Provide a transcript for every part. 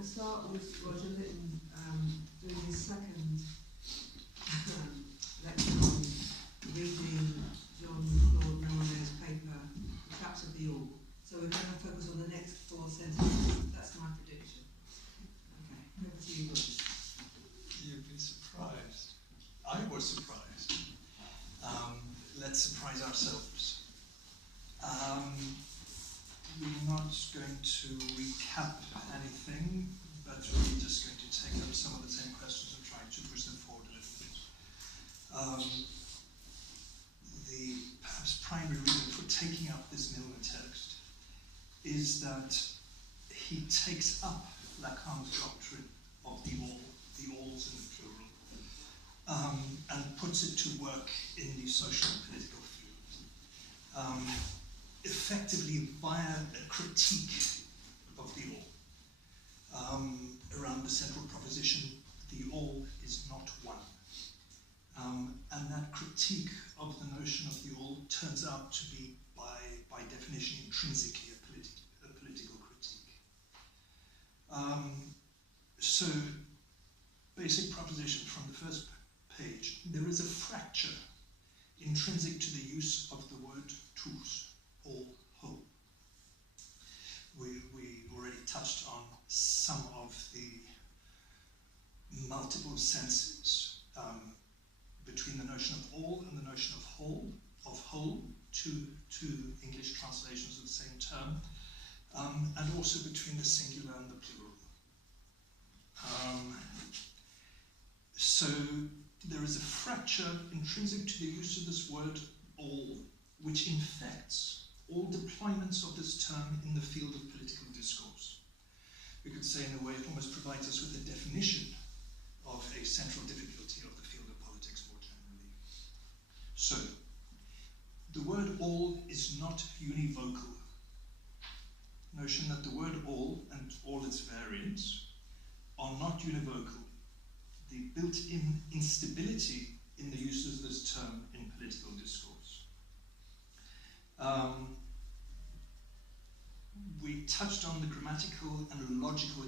I start with Roger Litten doing his second lecture on reading Jean-Claude Milner's paper, The Traps of the All. So we're going to focus on the next 4 sentences. That's my prediction. Okay, over to you, Roger. You'd be surprised. I was surprised. Let's surprise ourselves. We're not going to recap anything, but we're just going to take up some of the same questions and try to push them forward a little bit. The perhaps primary reason for taking up this Milner text is that he takes up Lacan's doctrine of the all, the alls in the plural, and puts it to work in the social and political field. Effectively via a critique of the all, around the central proposition, the all is not one. And that critique of the notion of the all turns out to be, by definition, intrinsically a political critique. So, basic proposition from the first page, there is a fracture intrinsic to the use of the word tous, all, whole. We already touched on some of the multiple senses between the notion of all and the notion of whole, two English translations of the same term, and also between the singular and the plural. So there is a fracture intrinsic to the use of this word all, which infects all deployments of this term in the field of political discourse. We could say, in a way, it almost provides us with a definition of a central difficulty of the field of politics more generally. So, the word all is not univocal. Notion that the word all and all its variants are not univocal. The built-in instability in the use of this term in political discourse. We touched on the grammatical and logical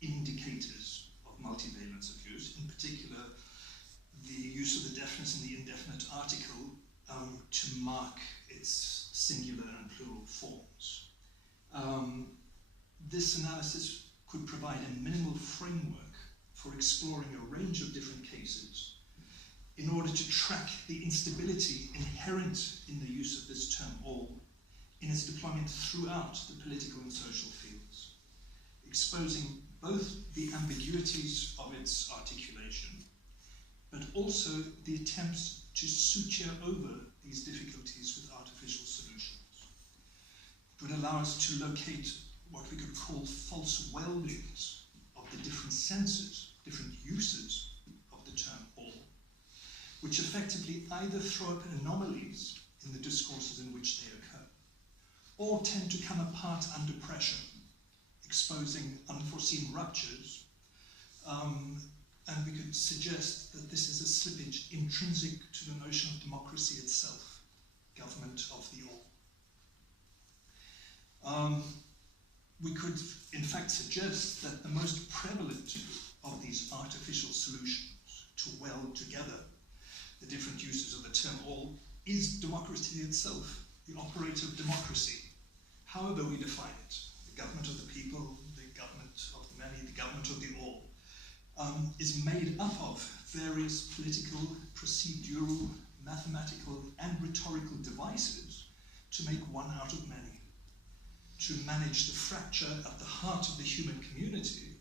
indicators of multivalence of use, in particular the use of the definite and the indefinite article to mark its singular and plural forms. This analysis could provide a minimal framework for exploring a range of different cases in order to track the instability inherent in the use of this term all in its deployment throughout the political and social fields, exposing both the ambiguities of its articulation, but also the attempts to suture over these difficulties with artificial solutions. It would allow us to locate what we could call false weldings of the different senses, different uses of the term all, which effectively either throw up anomalies in the discourses in which they occur, or tend to come apart under pressure, exposing unforeseen ruptures, and we could suggest that this is a slippage intrinsic to the notion of democracy itself, government of the all. We could, in fact, suggest that the most prevalent of these artificial solutions to weld together the different uses of the term all is democracy itself, the operator of democracy, however we define it, the government of the people, the government of the many, the government of the all, is made up of various political, procedural, mathematical, and rhetorical devices to make one out of many, to manage the fracture at the heart of the human community,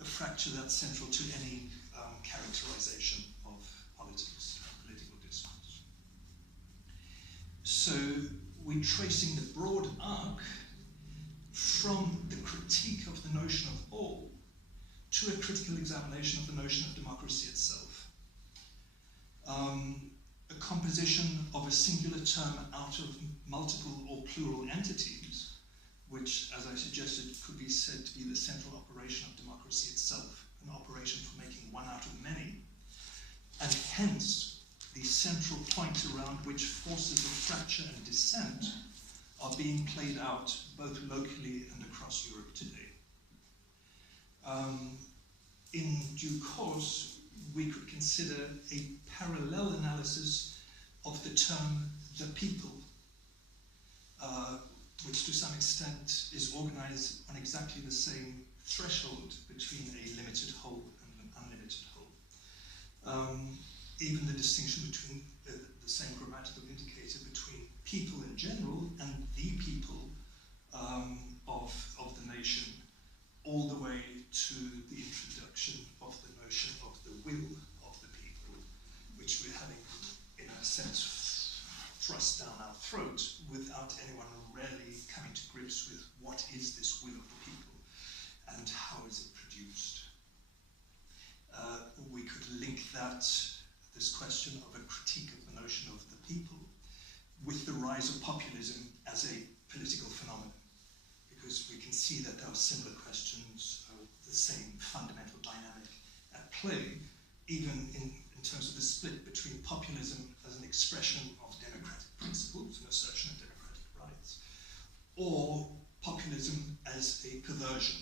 a fracture that's central to any characterization of politics, political discourse. So we're tracing the broad arc from the critique of the notion of all to a critical examination of the notion of democracy itself. A composition of a singular term out of multiple or plural entities, which, as I suggested, could be said to be the central operation of democracy itself, an operation for making one out of many, and hence the central point around which forces of fracture and dissent are being played out both locally and across Europe today. In due course, we could consider a parallel analysis of the term the people, which to some extent is organized on exactly the same threshold between a limited whole and an unlimited whole. Even the distinction between the same grammatical indicator between people in general and the people of the nation, all the way to the introduction of the notion of the will of the people, which we're having, in a sense, thrust down our throat without anyone really coming to grips with what is this will of the people and how is it produced. We could link this question of a critique of the notion of the people with the rise of populism as a political phenomenon, because we can see that there are similar questions of the same fundamental dynamic at play, even in terms of the split between populism as an expression of democratic principles, an assertion of democratic rights, or populism as a perversion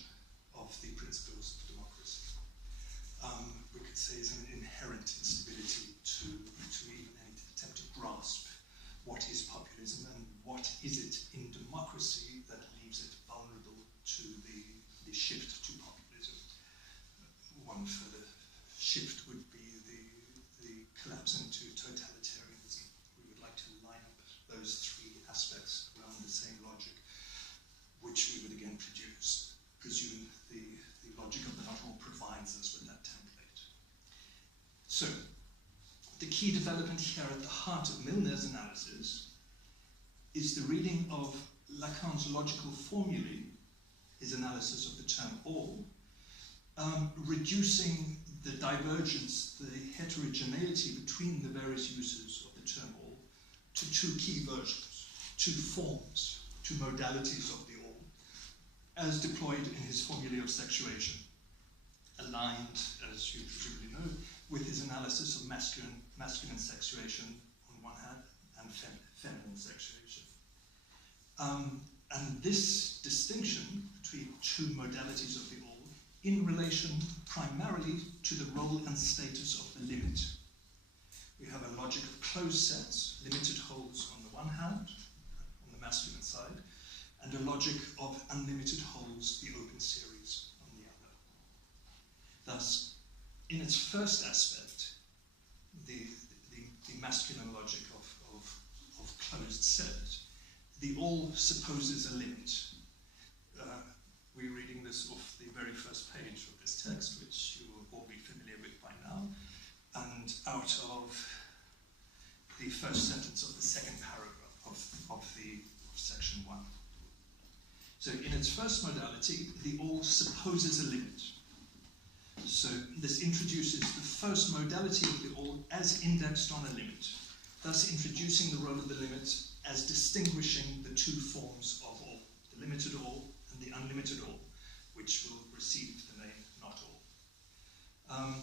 of the principles of democracy. We could say is an inherent instability to even any attempt to grasp what is populism and what is it in democracy that leaves it vulnerable to the shift to populism. One further shift would be the collapse into totalitarianism. We would like to line up those three aspects around the same logic, which we would again presume the logic of the not all provides us with that template. So, the key development here at the heart of Milner's analysis is the reading of Lacan's logical formulae, his analysis of the term all, reducing the divergence, the heterogeneity between the various uses of the term all to two key versions, two forms, two modalities of the all, as deployed in his formulae of sexuation, aligned, as you presumably know, with his analysis of masculine sexuation on one hand and feminine sexuation. And this distinction between two modalities of the all in relation primarily to the role and status of the limit. We have a logic of closed sets, limited wholes on the one hand, on the masculine side, and a logic of unlimited wholes, the open series, on the other. Thus, in its first aspect, the masculine logic of closed set, the all supposes a limit. We're reading this off the very first page of this text, which you will all be familiar with by now, and out of the first sentence of the second paragraph of section 1. So in its first modality, the all supposes a limit. So this introduces the first modality of the all as indexed on a limit, thus introducing the role of the limit as distinguishing the two forms of all, the limited all and the unlimited all, which will receive the name not all.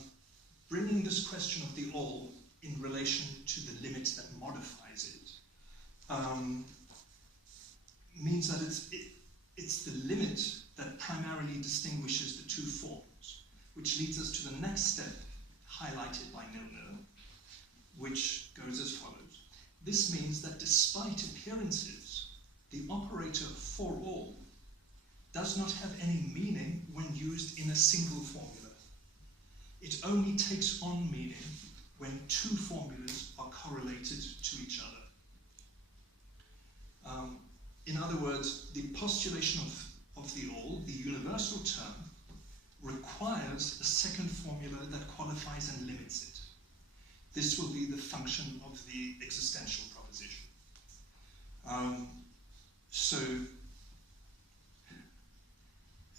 Bringing this question of the all in relation to the limit that modifies it means that it's the limit that primarily distinguishes the two forms, which leads us to the next step highlighted by Milner, which goes as follows. This means that despite appearances, the operator for all does not have any meaning when used in a single formula. It only takes on meaning when two formulas are correlated to each other. In other words, the postulation of the all, the universal term, requires a second formula that qualifies and limits it. This will be the function of the existential proposition.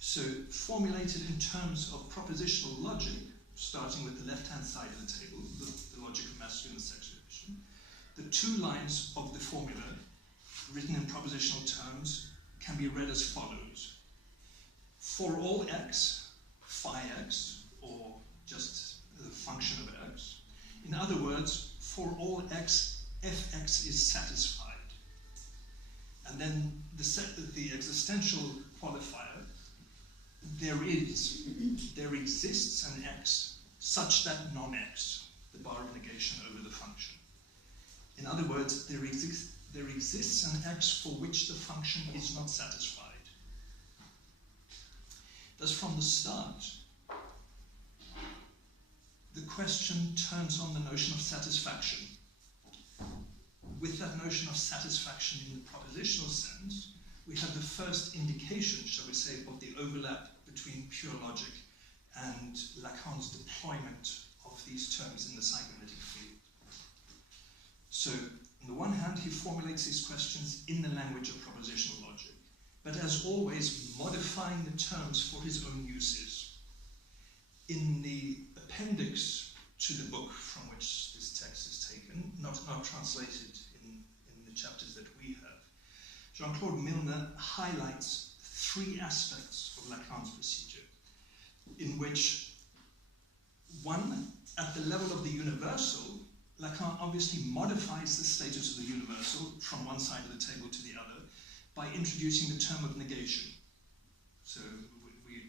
So formulated in terms of propositional logic, starting with the left-hand side of the table, the logic of masculine sexuation, the two lines of the formula, written in propositional terms, can be read as follows. For all x, phi x, or just the function of x. In other words, for all x, fx is satisfied. And then the existential qualifier there exists an x such that non-x, the bar of negation over the function. In other words, there exists an x for which the function is not satisfied. Thus, from the start, the question turns on the notion of satisfaction. With that notion of satisfaction in the propositional sense, we have the first indication, shall we say, of the overlap between pure logic and Lacan's deployment of these terms in the psychoanalytic field. So, on the one hand, he formulates these questions in the language of propositional logic, but as always, modifying the terms for his own uses. In the appendix to the book from which this text is taken, not translated in the chapters that we have, Jean-Claude Milner highlights three aspects of Lacan's procedure, in which, one, at the level of the universal, Lacan obviously modifies the status of the universal from one side of the table to the other by introducing the term of negation. So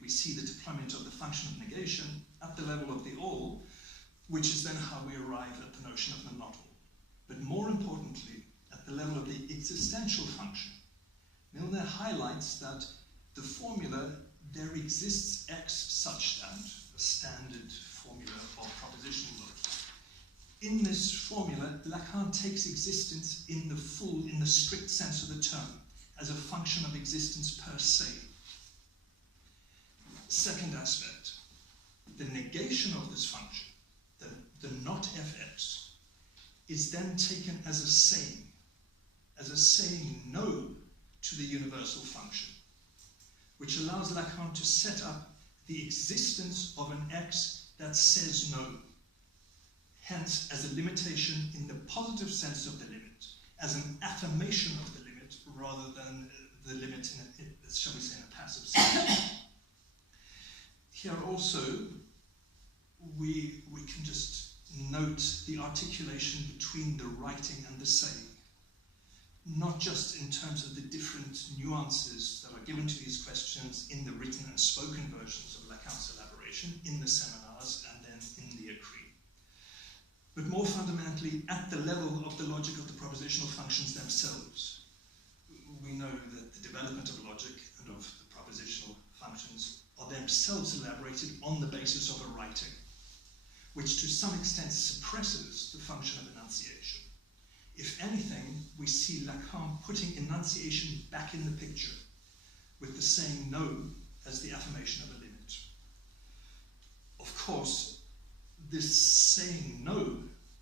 we see the deployment of the function of negation at the level of the all, which is then how we arrive at the notion of the not all. But more importantly, at the level of the existential function, Milner highlights that the formula, there exists x such that, a standard formula of propositional logic. In this formula, Lacan takes existence in the strict sense of the term, as a function of existence per se. Second aspect, the negation of this function, the not fx, is then taken as a saying no to the universal function, which allows Lacan to set up the existence of an x that says no, hence as a limitation in the positive sense of the limit, as an affirmation of the limit rather than the limit shall we say, in a passive sense. Here also, we can just note the articulation between the writing and the saying, not just in terms of the different nuances that are given to these questions in the written and spoken versions of Lacan's elaboration, in the seminars and then in the écrit, but more fundamentally at the level of the logic of the propositional functions themselves. We know that the development of logic and of the propositional functions are themselves elaborated on the basis of a writing, which to some extent suppresses the function of enunciation. If anything, we see Lacan putting enunciation back in the picture, with the saying no as the affirmation of a limit. Of course, this saying no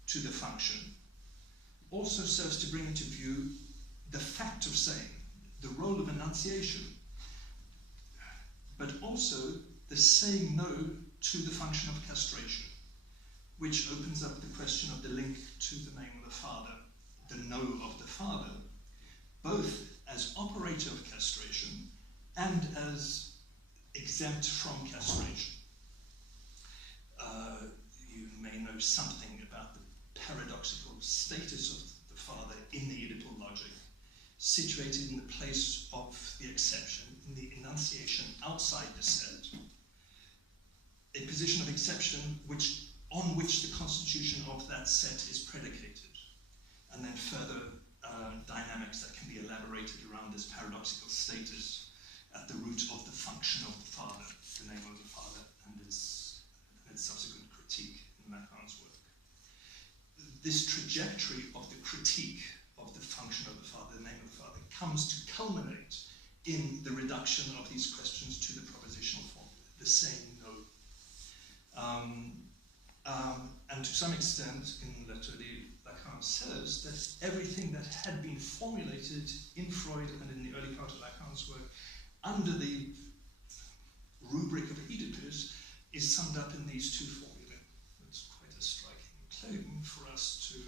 to the function also serves to bring into view the fact of saying, the role of enunciation, but also the saying no to the function of castration, which opens up the question of the link to the name of the father, the no of the father, both as operator of castration and as exempt from castration. You may know something about the paradoxical status of the father in the Oedipal logic, situated in the place of the exception, in the enunciation outside the set, a position of exception on which the constitution of that set is predicated, and then further dynamics that can be elaborated around this paradoxical status at the root of the function of the father, the name of the father, and its subsequent critique in Lacan's work. This trajectory of the critique of the function of the father, the name of the father, comes to culminate in the reduction of these questions to the propositional formula, the saying no. And to some extent, in Litten, Lacan says that everything that had been formulated in Freud and in the early part of Lacan's work under the rubric of Oedipus is summed up in these two formulae. It's quite a striking claim for us to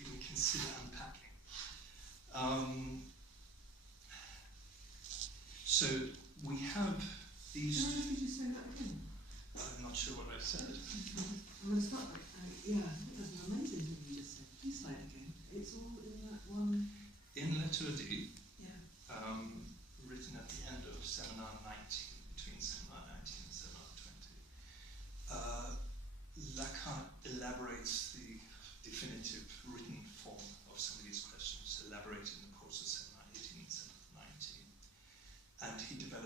even consider unpacking. So we have these. Why did you say that again? I'm not sure what I said. I'm going to start with, yeah, that's an amazing thing you just said. Please say it again. It's all in that one. In Litten, Yeah. written at the end of seminar 19, between seminar 19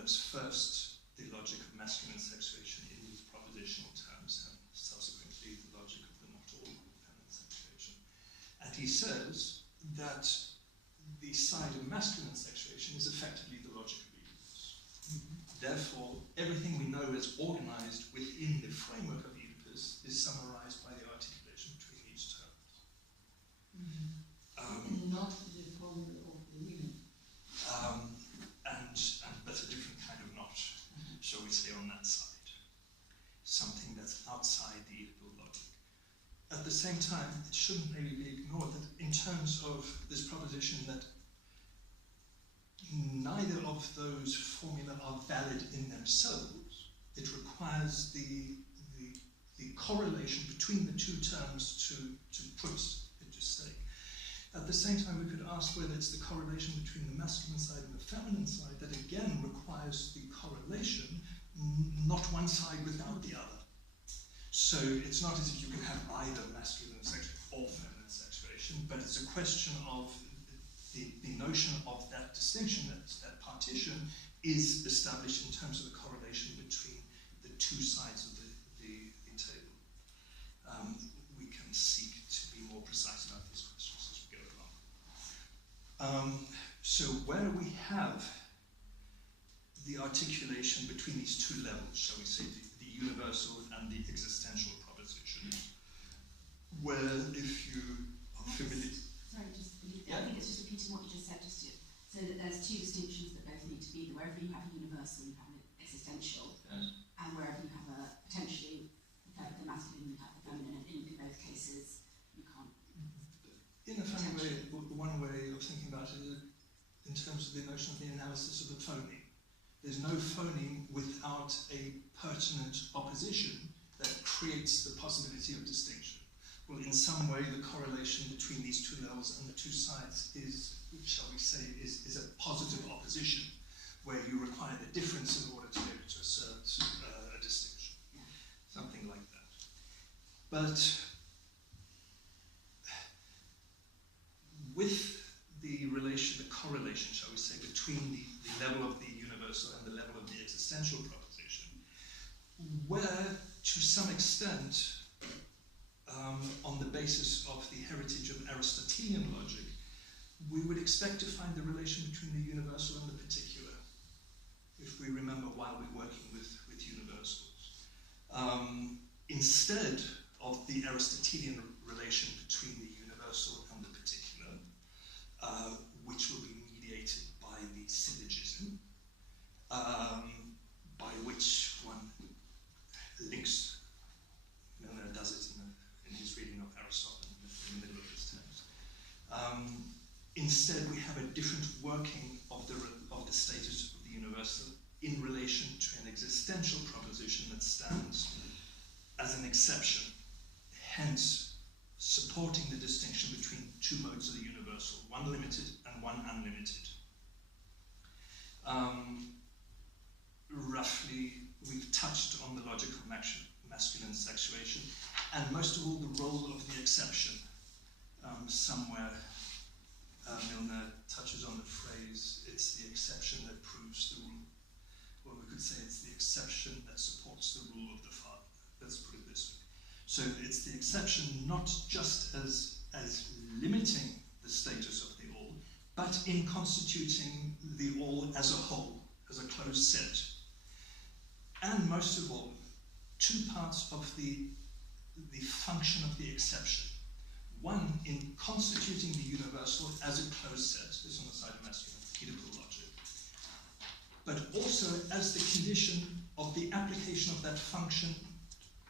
develops first the logic of masculine sexuation in these propositional terms, and subsequently the logic of the not all feminine sexuation. And he says that the side of masculine sexuation is effectively the logic of Oedipus. Therefore, everything we know as organized within the framework of Oedipus is summarized by the articulation between these terms. Not the formula of the women. But a different kind of knot, shall we say, on that side. Something that's outside the Oedipal logic. At the same time, it shouldn't really be ignored that in terms of this proposition that neither of those formula are valid in themselves, it requires the correlation between the two terms to put it to stake. At the same time, we could ask whether it's the correlation between the masculine side and the feminine side that again requires the correlation, not one side without the other. So it's not as if you can have either masculine sexuation or feminine sexuation, but it's a question of the notion of that distinction, that partition, is established in terms of the correlation between the two sides of the table. We can seek to be more precise about these questions as we go along. So where we have the articulation between these two levels, shall we say, the universal and the existential propositions, where if you are familiar... Sorry, Yeah. I think it's just repeating what you just said, so that there's two distinctions that both need to be there. Wherever you have a universal, you have an existential, Yes. and wherever you have a potentially the masculine, you have the feminine, and in both cases, you can't. In a funny way, one way of thinking about it is in terms of the notion of the analysis of a phoneme. There's no phoneme without a pertinent opposition that creates the possibility of distinction. Well, in some way, the correlation between these two levels and the two sides is, shall we say, is a positive opposition, where you require the difference in order to be able to assert a distinction. Yeah. Something like that. But with the correlation, shall we say, between the level of the universal and the level of the existential proposition, where, to some extent, on the basis of the heritage of Aristotelian logic, we would expect to find the relation between the universal and the particular, if we remember why we're working with universals. Instead of the Aristotelian relation between the universal and the particular, which will be mediated by the syllogism, by which one links, Milner does it in his reading of Aristotle in the middle of his text. Instead, we have a different working of the status of the universal in relation to an existential proposition that stands as an exception, hence supporting the distinction between two modes of the universal, one limited and one unlimited. Roughly, we've touched on the logic of masculine sexuation, and most of all, the role of the exception. Somewhere, Milner touches on the phrase, it's the exception that proves the rule. Or we could say it's the exception that supports the rule of the father. Let's put it this way. So it's the exception not just as limiting the status of the all, but in constituting the all as a whole, as a closed set. And most of all, two parts of the function of the exception. One, in constituting the universal as a closed set, this on the side of masculine Oedipal logic, but also as the condition of the application of that function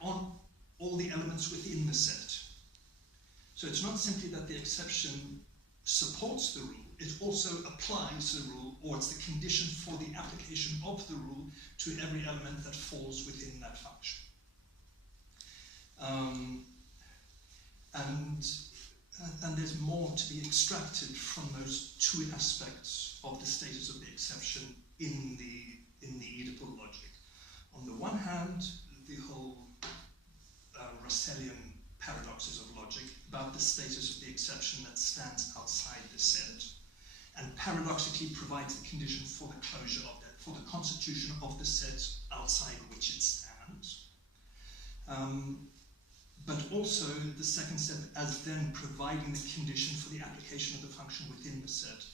on all the elements within the set. So it's not simply that the exception supports the rule, it also applies the rule, or it's the condition for the application of the rule to every element that falls within that function. And there's more to be extracted from those two aspects of the status of the exception in the Oedipal logic. On the one hand, the whole Russellian paradoxes of logic about the status of the exception that stands outside the set, and paradoxically provides the condition for the closure of that for the constitution of the set outside which it stands. But also the second step as then providing the condition for the application of the function within the set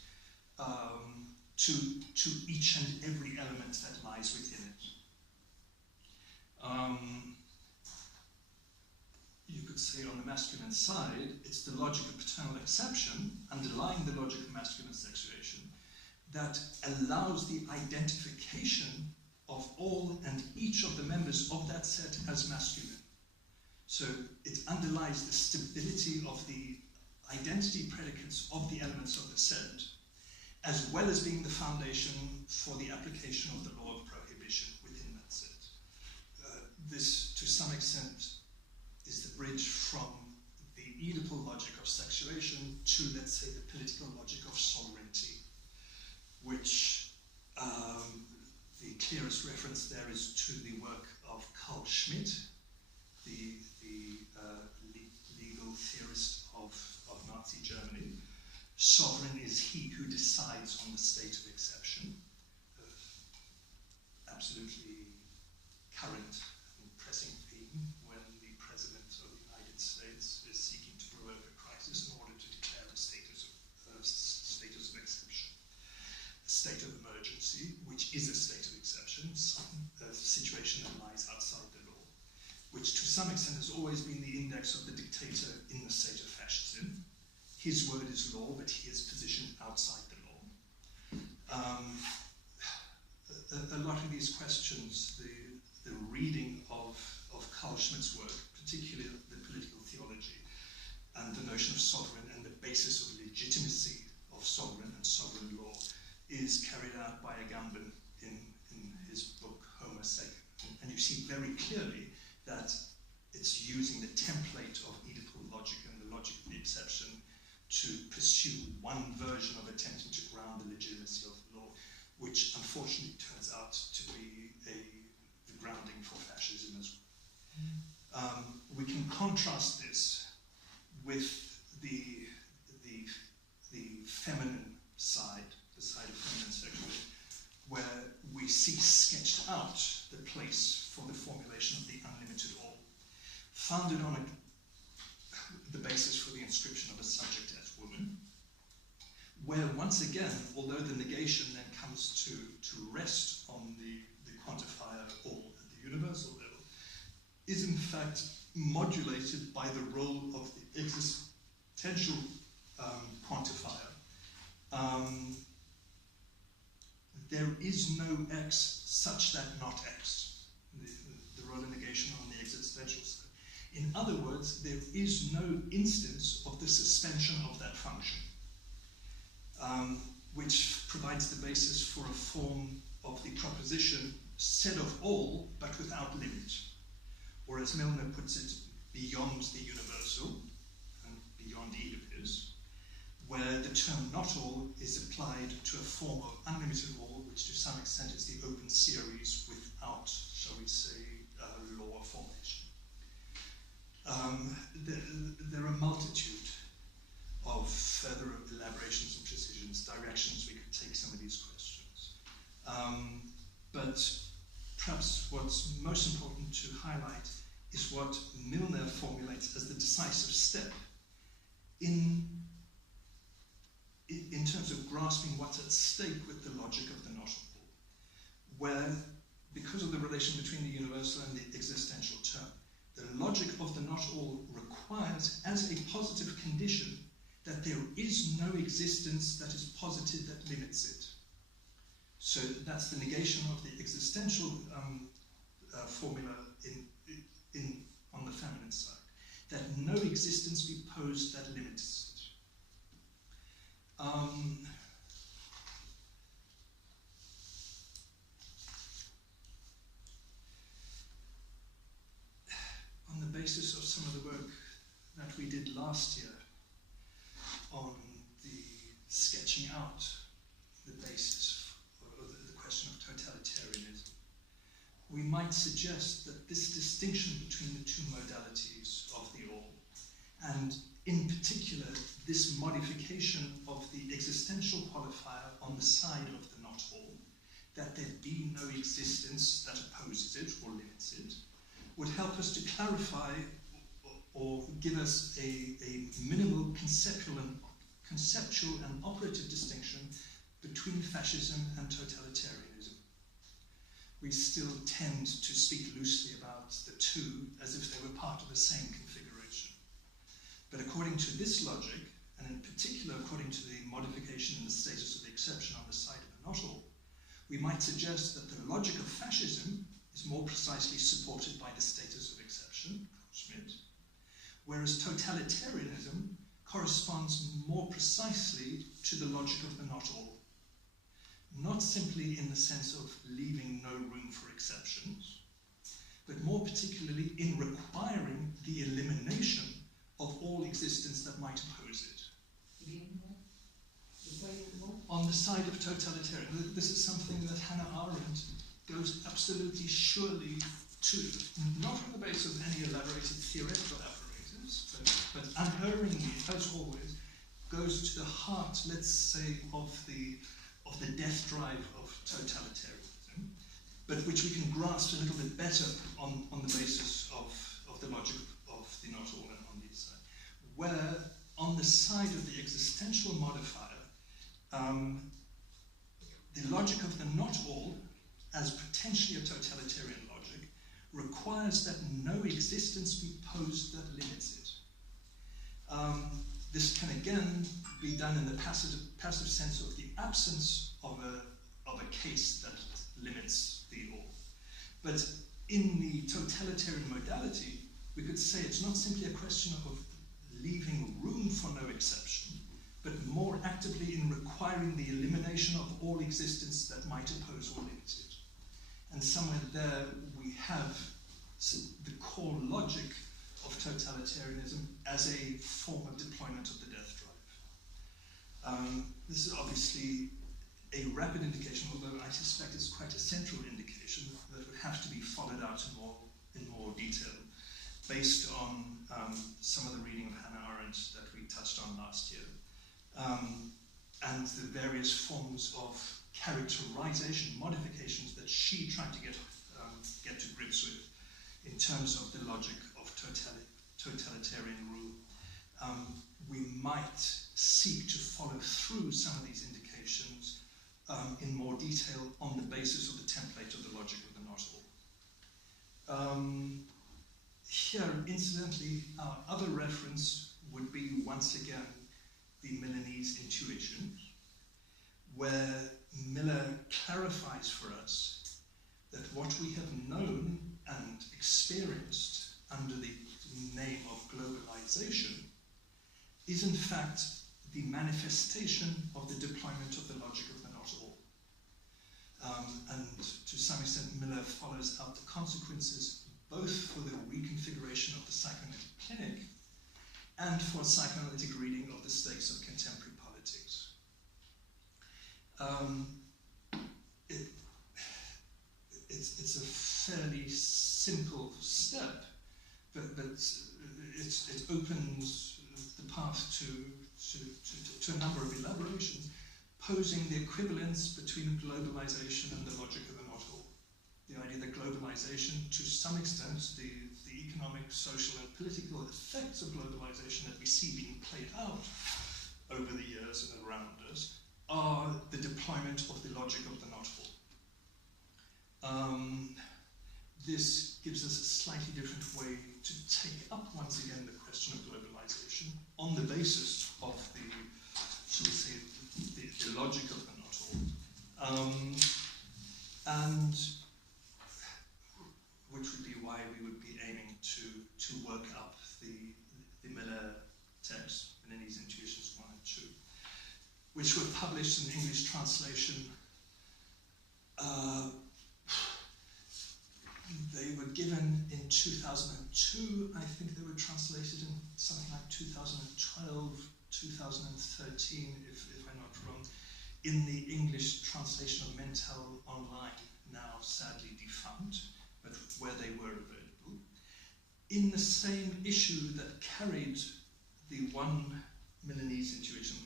to each and every element that lies within it. You could say on the masculine side, it's the logic of paternal exception, underlying the logic of masculine sexuation, that allows the identification of all and each of the members of that set as masculine. So it underlies the stability of the identity predicates of the elements of the set, as well as being the foundation for the application of the law of prohibition within that set. This, to some extent, is the bridge from the Oedipal logic of sexuation to, let's say, the political logic of sovereignty, which the clearest reference there is to the work of Carl Schmitt, the legal theorist of Nazi Germany. Sovereign is he who decides on the state of exception. Absolutely current and pressing theme when the President of the United States is seeking to provoke a crisis in order to declare a status of exception. A state of emergency, which is a state of exception, a situation that lies outside the law, which to some extent has always been the index of the dictator in the state of fascism. His word is law, but he is positioned outside the law. A lot of these questions, the reading of Carl Schmitt's work, particularly the political theology, and the notion of sovereign and the basis of legitimacy of sovereign and sovereign law, is carried out by Agamben in his book Homo Secund. And you see very clearly that it's using the template of Oedipal logic and the logic of the exception to pursue one version of attempting to ground the legitimacy of the law, which unfortunately turns out to be the grounding for fascism as well. We can contrast this with the feminine side, the side of feminine sexuality, where we see sketched out the place for the formulation of the unlimited all, founded on the basis for the inscription of a subject as woman, where once again, although the negation then comes to rest on the quantifier all at the universal level, is in fact modulated by the role of the existential quantifier. There is no X such that not X, the role of negation on the existential side. In other words, there is no instance of the suspension of that function, which provides the basis for a form of the proposition said of all, but without limit. Or as Milner puts it, beyond the universal, and beyond Oedipus, where the term not all is applied to a form of unlimited all, which to some extent is the open series without, shall we say, law formation. There are a multitude of further elaborations and precisions, directions we could take some of these questions. But perhaps what's most important to highlight is what Milner formulates as the decisive step in terms of grasping what's at stake with the logic of the not all, where, because of the relation between the universal and the existential term, the logic of the not all requires as a positive condition that there is no existence that is posited that limits it. So that's the negation of the existential formula on the feminine side, that no existence be posed that limits it. On the basis of some of the work that we did last year on the sketching out the basis of the question of totalitarianism, we might suggest that this distinction between the two modalities of the all, and in particular this modification of the existential qualifier on the side of the not all, that there be no existence that opposes it or limits it, would help us to clarify or give us a minimal conceptual and operative distinction between fascism and totalitarianism. We still tend to speak loosely about the two as if they were part of the same configuration. But according to this logic, and in particular according to the modification in the status of the exception on the side of the not all, we might suggest that the logic of fascism is more precisely supported by the status of exception, Schmidt, whereas totalitarianism corresponds more precisely to the logic of the not all, not simply in the sense of leaving no room for exceptions, but more particularly in requiring the elimination of all existence that might oppose it. On the side of totalitarianism, this is something that Hannah Arendt goes absolutely surely to, not on the basis of any elaborated theoretical apparatus, but unerringly, as always, goes to the heart, let's say, of the death drive of totalitarianism, but which we can grasp a little bit better on the basis of the logic of the not all and on the side, where on the side of the existential modifier, the logic of the not all, as potentially a totalitarian logic, requires that no existence be posed that limits it. This can again be done in the passive sense of the absence of a case that limits the all. But in the totalitarian modality, we could say it's not simply a question of leaving room for no exception, but more actively in requiring the elimination of all existence that might oppose or limit it. And somewhere there we have the core logic of totalitarianism as a form of deployment of the death drive. This is obviously a rapid indication, although I suspect it's quite a central indication that would have to be followed out in more detail, based on some of the reading of Hannah Arendt that we touched on last year, and the various forms of characterization, modifications that she tried to get to grips with in terms of the logic of totalitarian rule. We might seek to follow through some of these indications in more detail on the basis of the template of the logic of the not all. Here, incidentally, our other reference would be once again the Milanese intuitions, where Miller clarifies for us that what we have known and experienced under the name of globalization is in fact the manifestation of the deployment of the logic of the not all. And to some extent, Miller follows out the consequences both for the reconfiguration of the psychoanalytic clinic and for psychoanalytic reading of the stakes of contemporary politics. It's a fairly simple step, but it opens the path to a number of elaborations, posing the equivalence between globalization and the logic of the not all. The idea that globalization, to some extent, the economic, social, and political effects of globalization that we see being played out over the years and around us, are the deployment of the logic of the not all. This gives us a slightly different way to take up once again the question of globalization on the basis of the, shall we say, the logic of the not all. And which would be why we would be aiming to work up the Miller text, Milanese Intuitions 1 and 2, which were published in English translation. They were given in 2002. I think they were translated in something like 2012, 2013, if I'm not wrong, in the English translation of Mental Online, now sadly defunct, but where they were available. In the same issue that carried the one Milanese intuition,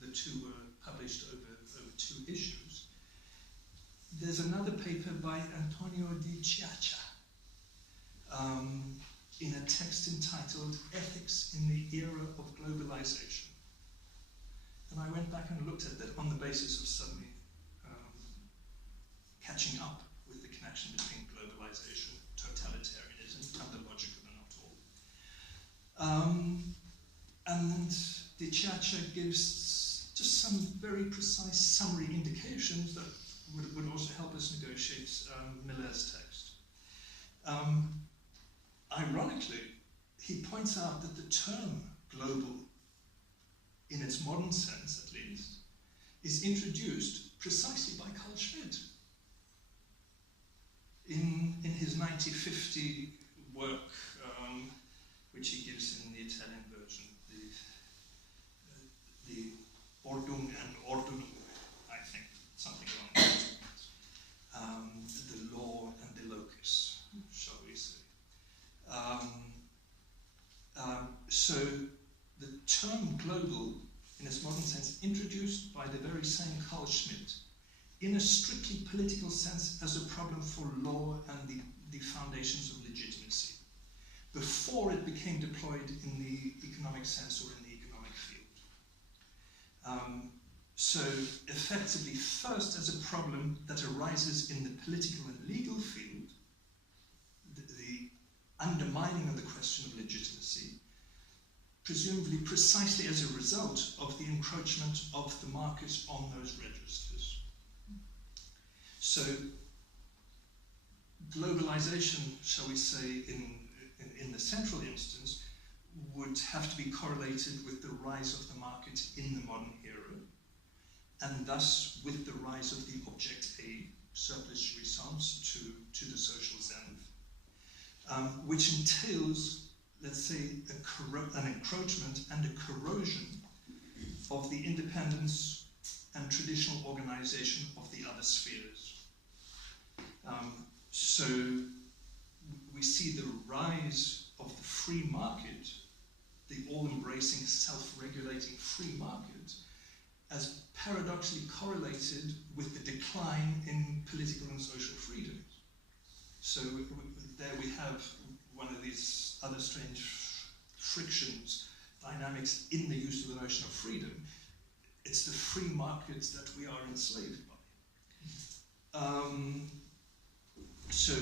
the two were published over 2 issues, there's another paper by Antonio Di Ciaccia in a text entitled Ethics in the Era of Globalization. And I went back and looked at that on the basis of suddenly catching up with the connection between globalization, totalitarianism, and the logic of the not all. And Di Ciaccia gives just some very precise summary indications that would also help us negotiate Miller's text. Ironically, he points out that the term global, in its modern sense at least, is introduced precisely by Carl Schmitt. In his 1950 work, which he gives in the Italian version, the Ordnung and Ordnung, I think, something along those lines. The law and the locus, shall we say. So the term global, in its modern sense, introduced by the very same Carl Schmitt, in a strictly political sense as a problem for law and the foundations of legitimacy, before it became deployed in the economic sense or in the economic field. So effectively, first as a problem that arises in the political and legal field, the undermining of the question of legitimacy, presumably precisely as a result of the encroachment of the market on those registers. So globalization, shall we say, in the central instance, would have to be correlated with the rise of the market in the modern era, and thus with the rise of the object A, surplus jouissance, to the social zenith, which entails, let's say, an encroachment and a corrosion of the independence and traditional organization of the other spheres. So we see the rise of the free market, the all-embracing, self-regulating free market, as paradoxically correlated with the decline in political and social freedoms. So there we have one of these other strange frictions, dynamics in the use of the notion of freedom. It's the free markets that we are enslaved by. So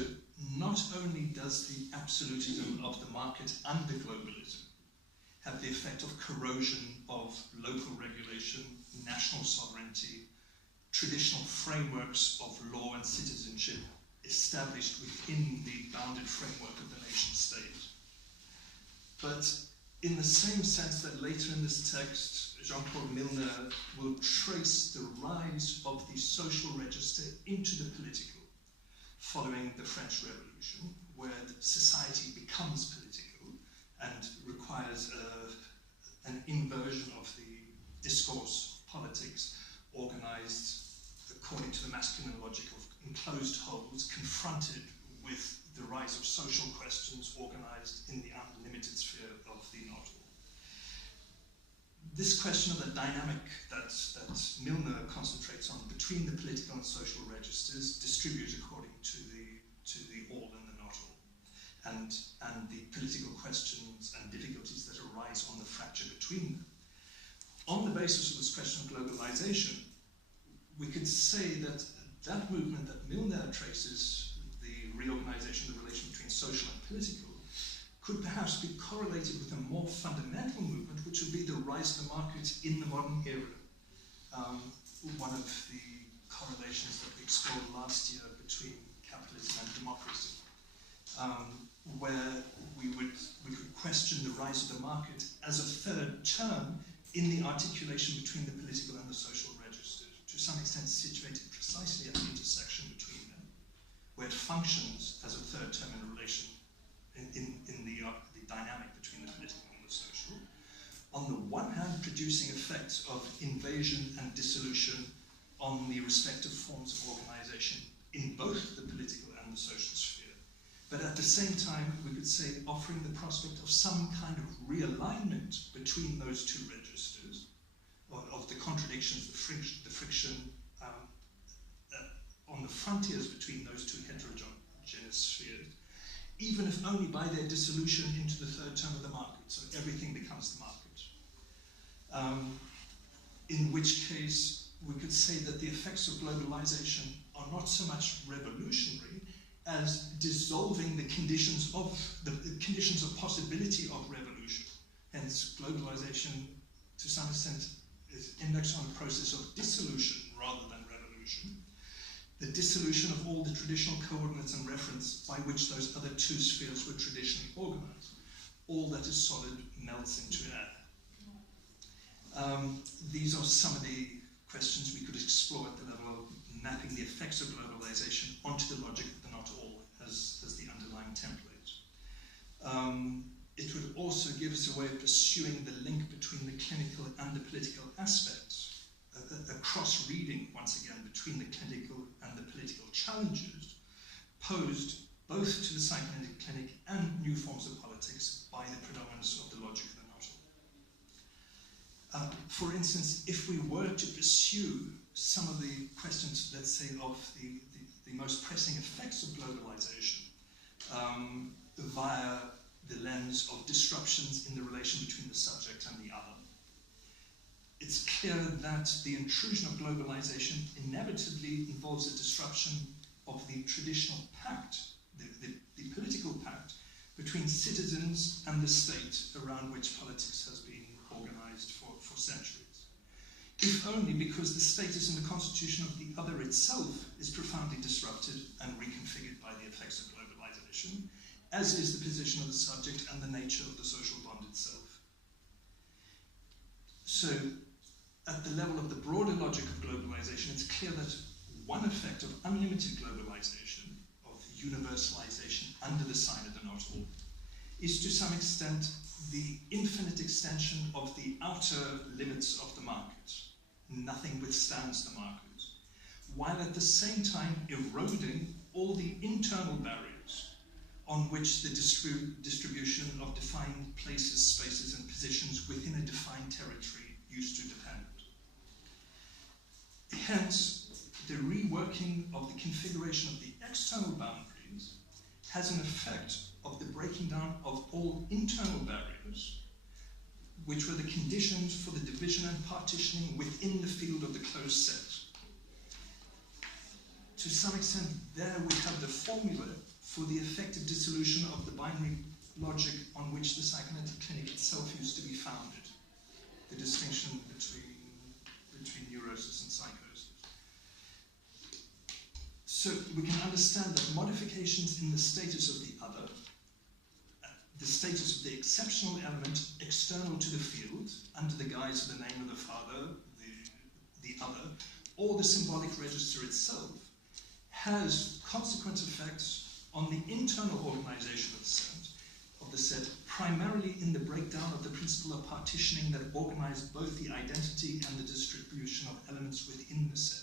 not only does the absolutism of the market under globalism have the effect of corrosion of local regulation, national sovereignty, traditional frameworks of law and citizenship established within the bounded framework of the nation state. But in the same sense that later in this text, Jean-Claude Milner will trace the rise of the social register into the political, following the French Revolution, where society becomes political and requires an inversion of the discourse of politics organized according to the masculine logic of enclosed holes, confronted with the rise of social questions organized in the unlimited sphere of the not all. This question of the dynamic that Milner concentrates on between the political and social registers distributes according to the all and the not all, and the political questions and difficulties that arise on the fracture between them. On the basis of this question of globalization, we could say that that movement that Milner traces, the reorganization of the relation between social and political, could perhaps be correlated with a more fundamental movement, which would be the rise of the market in the modern era. One of the correlations that we explored last year between capitalism and democracy, where we could question the rise of the market as a third term in the articulation between the political and the social registers, to some extent situated precisely at the intersection between them, where it functions as a third term in relation in the dynamic between the political and the social. On the one hand, producing effects of invasion and dissolution on the respective forms of organization in both the political and the social sphere. But at the same time, we could say offering the prospect of some kind of realignment between those two registers, of the contradictions, the friction on the frontiers between those two heterogeneous spheres, even if only by their dissolution into the third term of the market, so everything becomes the market. In which case, we could say that the effects of globalization are not so much revolutionary as dissolving the conditions of possibility of revolution. Hence, globalization, to some extent, is indexed on a process of dissolution rather than revolution. The dissolution of all the traditional coordinates and reference by which those other two spheres were traditionally organized. All that is solid melts into air. These are some of the questions we could explore at the level of mapping the effects of globalization onto the logic of the not all as the underlying template. It would also give us a way of pursuing the link between the clinical and the political aspects, a cross-reading, once again, between the clinical and the political challenges posed both to the psychoanalytic clinic and new forms of politics by the predominance of the logic of the not all. For instance, if we were to pursue some of the questions, let's say, of the most pressing effects of globalization via the lens of disruptions in the relation between the subject and the other, it's clear that the intrusion of globalization inevitably involves a disruption of the traditional pact, the political pact between citizens and the state around which politics has been organized for centuries. If only because the status and the constitution of the other itself is profoundly disrupted and reconfigured by the effects of globalization, as is the position of the subject and the nature of the social bond itself. So, at the level of the broader logic of globalization, it's clear that one effect of unlimited globalization, of universalization under the sign of the not all, is to some extent the infinite extension of the outer limits of the market. Nothing withstands the market, while at the same time eroding all the internal barriers on which the distribution of defined places, spaces, and positions within a defined territory used to depend. Hence, the reworking of the configuration of the external boundaries has an effect of the breaking down of all internal barriers, which were the conditions for the division and partitioning within the field of the closed set. To some extent, there we have the formula for the effective dissolution of the binary logic on which the psychoanalytic clinic itself used to be founded, the distinction between neurosis and psychosis. So we can understand that modifications in the status of the other, the status of the exceptional element external to the field, under the guise of the name of the father, the other, or the symbolic register itself, has consequent effects on the internal organization of the set, primarily in the breakdown of the principle of partitioning that organized both the identity and the distribution of elements within the set.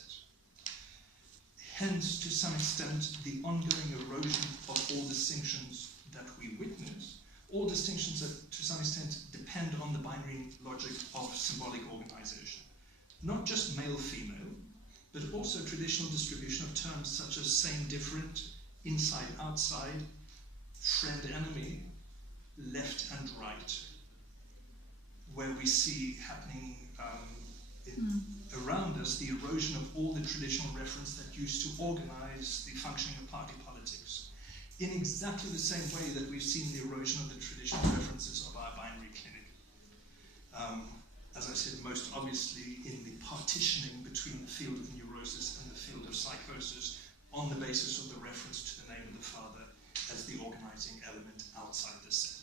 Hence, to some extent, the ongoing erosion of all distinctions that we witness, all distinctions that to some extent depend on the binary logic of symbolic organization. Not just male-female, but also traditional distribution of terms such as same-different, inside-outside, friend-enemy, left and right, where we see happening around us the erosion of all the traditional reference that used to organize the functioning of party politics, in exactly the same way that we've seen the erosion of the traditional references of our binary clinic. As I said, most obviously in the partitioning between the field of neurosis and the field of psychosis on the basis of the reference to the name of the father as the organizing element outside the set.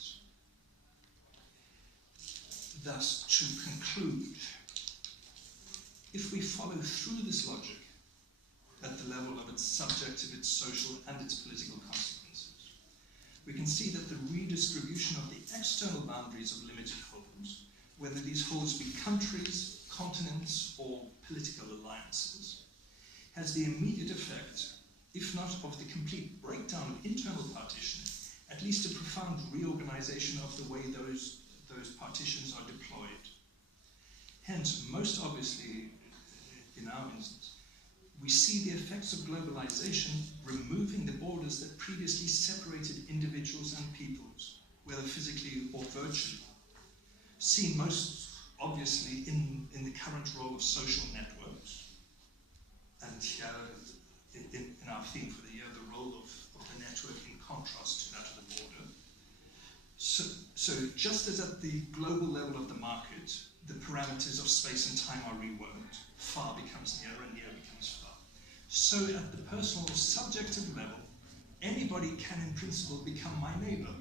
Thus, to conclude, if we follow through this logic at the level of its subjective, its social, and its political consequences, we can see that the redistribution of the external boundaries of limited wholes, whether these wholes be countries, continents, or political alliances, has the immediate effect, if not of the complete breakdown of internal partitioning, at least a profound reorganization of the way those partitions are deployed. Hence, most obviously, in our instance, we see the effects of globalization removing the borders that previously separated individuals and peoples, whether physically or virtually. Seen most obviously in the current role of social networks, and here in our theme for the year, the role of the network in contrast to that of the border. So just as at the global level of the market, the parameters of space and time are reworked, far becomes near and near becomes far. So at the personal or subjective level, anybody can in principle become my neighbor.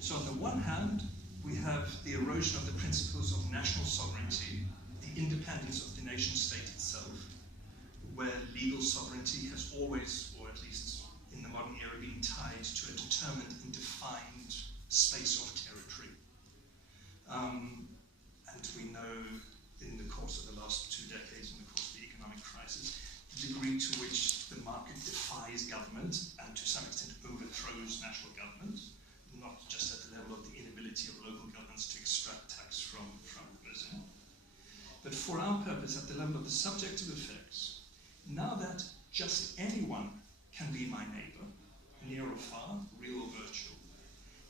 So on the one hand, we have the erosion of the principles of national sovereignty, the independence of the nation state itself, where legal sovereignty has always, or at least in the modern era, been tied to a determined and defined space of territory. And we know in the course of the last 2 decades, in the course of the economic crisis, the degree to which the market defies government and to some extent overthrows national government, not just at the level of the inability of local governments to extract tax from Brazil. But for our purpose, at the level of the subjective effects, now that just anyone can be my neighbor, near or far, real or virtual,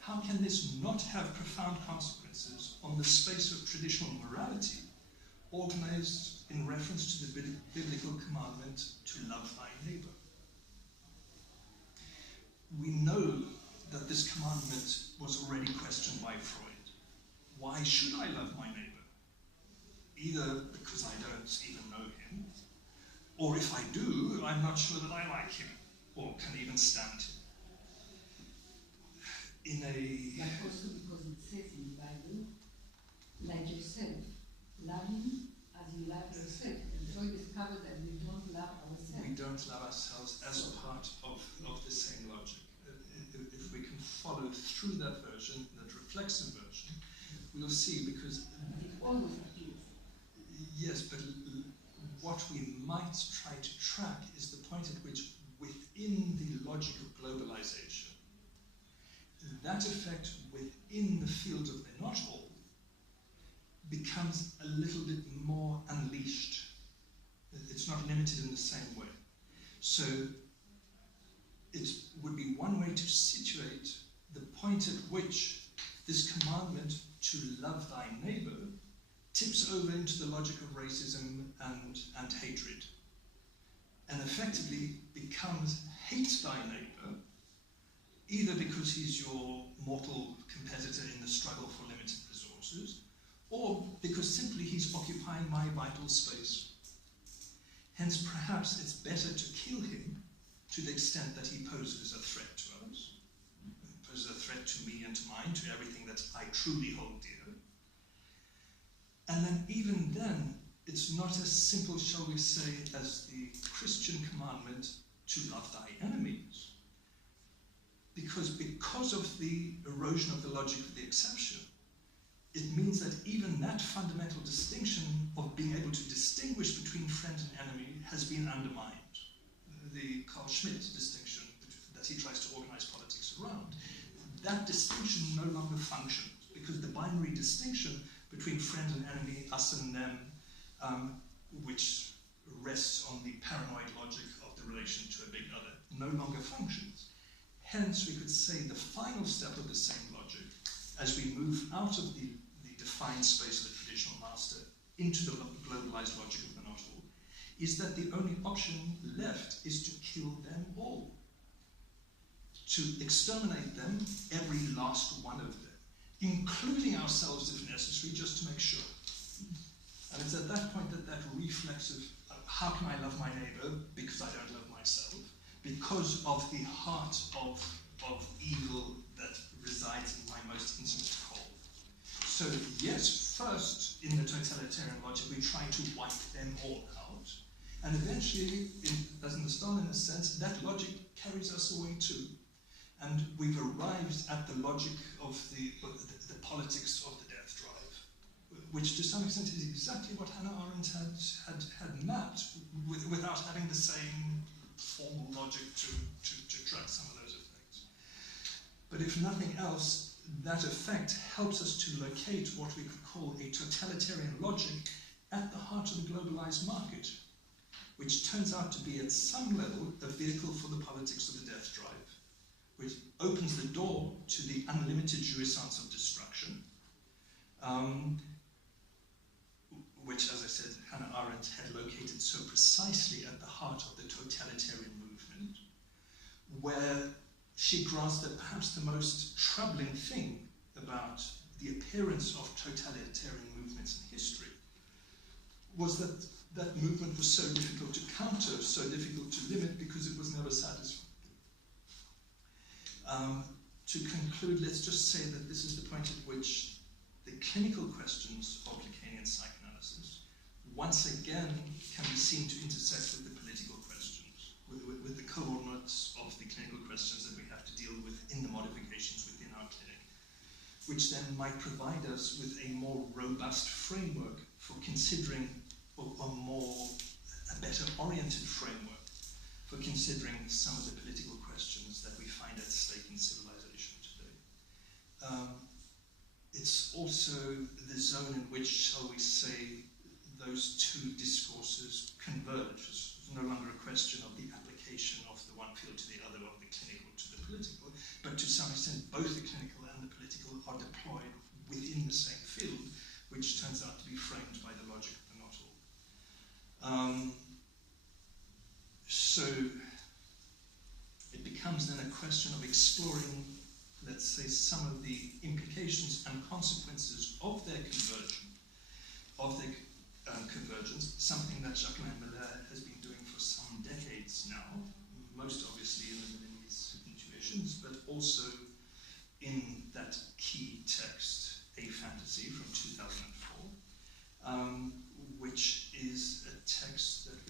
how can this not have profound consequences on the space of traditional morality, organized in reference to the biblical commandment to love thy neighbor? We know that this commandment was already questioned by Freud. Why should I love my neighbor? Either because I don't even know him, or if I do, I'm not sure that I like him, or can even stand him. But also because it says in the Bible, like yourself, love him as you love yourself. And Freud discovered that we don't love ourselves. We don't love ourselves as part of the same logic. If we can follow through that version, that reflexive version, we'll see, because It always appears. yes, but what we might try to track is the point at which, within the logic of globalization, that effect within the field of the not all becomes a little bit more unleashed. It's not limited in the same way. So it would be one way to situate the point at which this commandment to love thy neighbor tips over into the logic of racism and hatred, and effectively becomes hate thy neighbor, either because he's your mortal competitor in the struggle for limited resources, or because simply he's occupying my vital space. Hence, perhaps it's better to kill him to the extent that he poses a threat to us, poses a threat to me and to mine, to everything that I truly hold dear. And then even then, it's not as simple, shall we say, as the Christian commandment to love thy enemies. Because of the erosion of the logic of the exception, it means that even that fundamental distinction of being able to distinguish between friend and enemy has been undermined. The Carl Schmitt distinction that he tries to organize politics around, that distinction no longer functions, because the binary distinction between friend and enemy, us and them, which rests on the paranoid logic of the relation to a big other, no longer functions. Hence, we could say the final step of the same logic, as we move out of the defined space of the traditional master into the globalized logic of the not all, is that the only option left is to kill them all. To exterminate them, every last one of them, including ourselves if necessary, just to make sure. And it's at that point that that reflexive, how can I love my neighbor because I don't love myself, because of the heart of evil that resides in my most intimate core. So yes, first, in the totalitarian logic, we try to wipe them all out, and eventually, as in the Stalinist sense, that logic carries us away too. And we've arrived at the logic of the politics of the death drive, which to some extent is exactly what Hannah Arendt had mapped, without having the same formal logic to track some of those effects. But if nothing else, that effect helps us to locate what we could call a totalitarian logic at the heart of the globalized market. which turns out to be at some level a vehicle for the politics of the death drive, which opens the door to the unlimited jouissance of destruction, which, as I said, Hannah Arendt had located so precisely at the heart of the totalitarian movement, where she grasped that perhaps the most troubling thing about the appearance of totalitarian movements in history was that that movement was so difficult to counter, so difficult to limit, because it was never satisfied. To conclude, let's just say that this is the point at which the clinical questions of Lacanian psychoanalysis once again can be seen to intersect with the political questions, with the coordinates of the clinical questions that we have to deal with in the modifications within our clinic, which then might provide us with a more robust framework for considering, or a better oriented framework for considering some of the political questions that we find at stake in civilization today. It's also the zone in which, shall we say, those two discourses converge. It's no longer a question of the application of the one field to the other, of the clinical to the political, but to some extent both the clinical and the political are deployed within the same field, which turns out to be framed by the logic of the not all. So it becomes then a question of exploring, let's say, some of the implications and consequences of their conversion, of their convergence, something that Jacqueline Milner has been doing for some decades now, most obviously in the Milanese intuitions, but also in that key text, A Fantasy from 2004, which is a text that